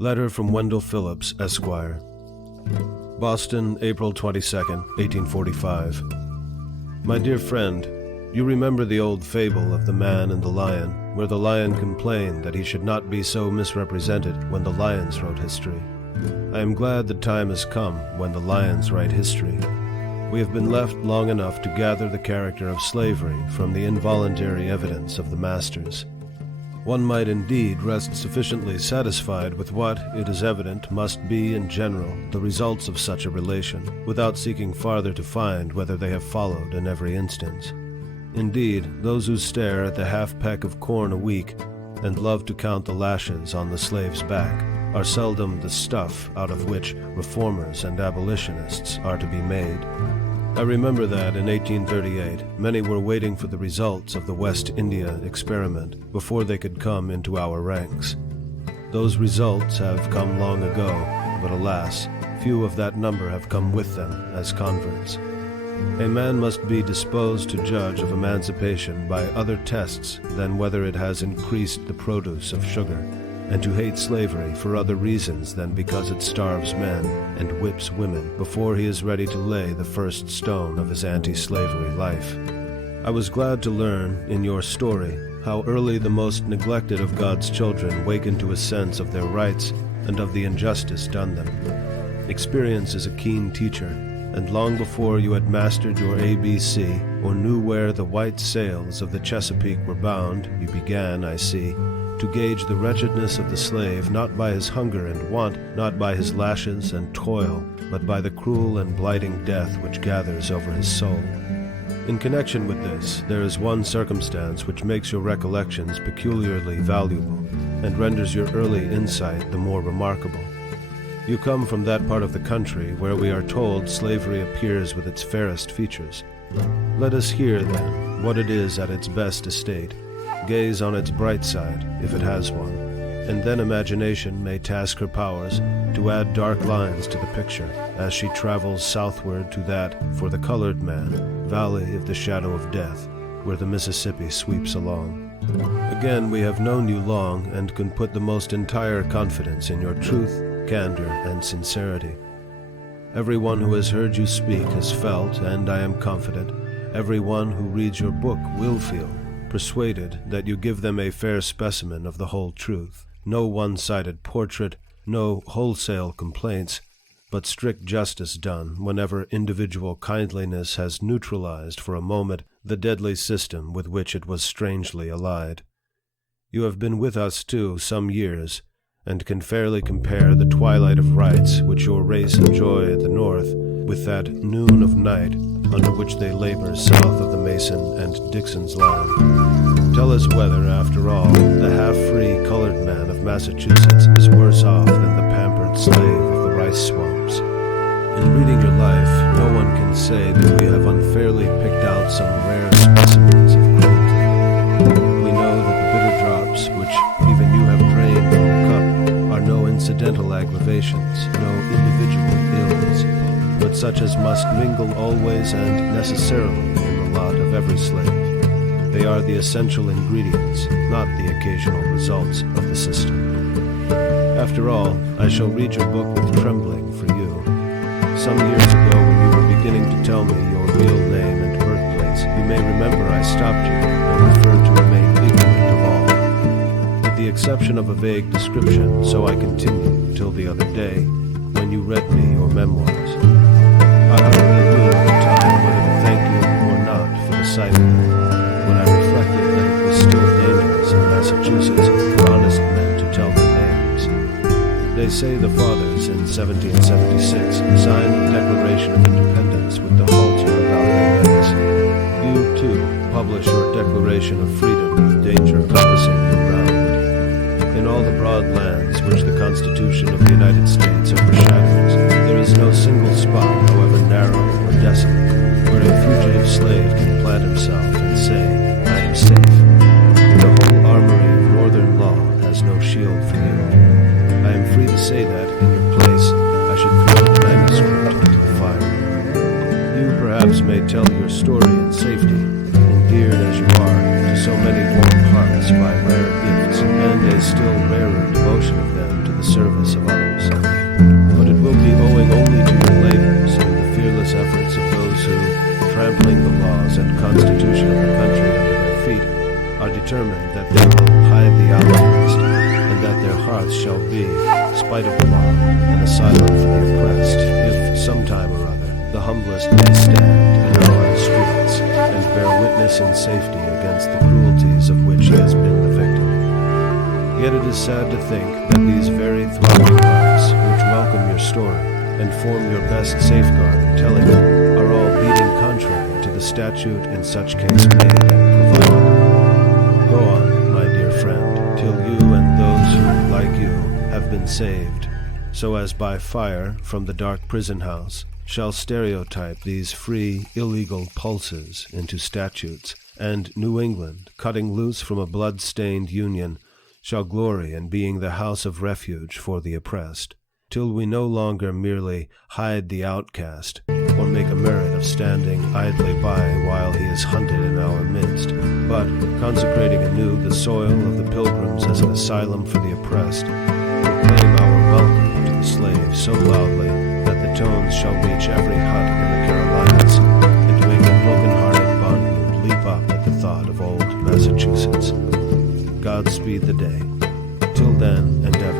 Letter from Wendell Phillips, Esquire. Boston, April 22nd, 1845. My dear friend, you remember the old fable of the man and the lion, where the lion complained that he should not be so misrepresented when the lions wrote history. I am glad the time has come when the lions write history. We have been left long enough to gather the character of slavery from the involuntary evidence of the masters. One might indeed rest sufficiently satisfied with what, it is evident, must be in general the results of such a relation, without seeking farther to find whether they have followed in every instance. Indeed, those who stare at the half-peck of corn a week and love to count the lashes on the slave's back are seldom the stuff out of which reformers and abolitionists are to be made. I remember that in 1838, many were waiting for the results of the West India experiment before they could come into our ranks. Those results have come long ago, but alas, few of that number have come with them as converts. A man must be disposed to judge of emancipation by other tests than whether it has increased the produce of sugar, and to hate slavery for other reasons than because it starves men and whips women before he is ready to lay the first stone of his anti-slavery life. I was glad to learn, in your story, how early the most neglected of God's children waken to a sense of their rights and of the injustice done them. Experience is a keen teacher, and long before you had mastered your ABC or knew where the white sails of the Chesapeake were bound, you began, I see, to gauge the wretchedness of the slave not by his hunger and want, not by his lashes and toil, but by the cruel and blighting death which gathers over his soul. In connection with this, there is one circumstance which makes your recollections peculiarly valuable, and renders your early insight the more remarkable. You come from that part of the country where we are told slavery appears with its fairest features. Let us hear, then, what it is at its best estate. Gaze on its bright side, if it has one, and then imagination may task her powers to add dark lines to the picture as she travels southward to that, for the colored man, valley of the shadow of death, where the Mississippi sweeps along. Again, we have known you long and can put the most entire confidence in your truth, candor, and sincerity. Everyone who has heard you speak has felt, and I am confident, everyone who reads your book will feel, persuaded that you give them a fair specimen of the whole truth, no one-sided portrait, no wholesale complaints, but strict justice done whenever individual kindliness has neutralized for a moment the deadly system with which it was strangely allied. You have been with us, too, some years, and can fairly compare the twilight of rights which your race enjoy at the North with that noon of night under which they labor south of the Mason and Dixon's line. Tell us whether, after all, the half-free colored man of Massachusetts is worse off than the pampered slave of the rice swamps. In reading your life, no one can say that we have unfairly picked out some rare specimens of cruelty. We know that the bitter drops which even you have drained from the cup are no incidental aggravations, no individual ills, but such as must mingle always and necessarily in the lot of every slave. They are the essential ingredients, not the occasional results of the system. After all, I shall read your book with trembling for you. Some years ago, when you were beginning to tell me your real name and birthplace, you may remember I stopped you and referred to remain ignorant of all. With the exception of a vague description, so I continued till the other day, when you read me your memoirs. I hardly knew at the time whether to thank you or not for the sight of them, when I reflected that it was still dangerous in Massachusetts for honest men to tell their names. They say the fathers in 1776 signed the Declaration of Independence with the halter about their necks. You, too, publish your Declaration of Freedom with danger compassing you round. In all the broad lands which the Constitution of the United States overshadows, there is no single spot, however narrow or desolate, where a fugitive slave can plant himself and say, I am safe. The whole armory of northern law has no shield for you. I am free to say that, in your place, I should throw the manuscript into the fire. You perhaps may tell your story in safety, endeared as you are to so many warm hearts by rare gifts, and a still rarer devotion of them to the service of are determined that they will hide the outcast, and that their hearths shall be, spite of the law, an asylum for the oppressed, if, sometime or other, the humblest may stand in our streets, and bear witness in safety against the cruelties of which he has been the victim. Yet it is sad to think that these very throbbing hearts, which welcome your story, and form your best safeguard in telling it, are all beating contrary to the statute in such case made and provided. Go on, my dear friend, till you and those who, like you, have been saved, so as by fire from the dark prison house shall stereotype these free, illegal pulses into statutes, and New England, cutting loose from a blood-stained union, shall glory in being the house of refuge for the oppressed, till we no longer merely hide the outcast, or make a merit of standing idly by while he is hunted in our midst, but, consecrating anew the soil of the pilgrims as an asylum for the oppressed, proclaim our welcome to the slave so loudly that the tones shall reach every hut in the Carolinas, and make the broken-hearted bondman leap up at the thought of old Massachusetts. God speed the day. Till then and ever.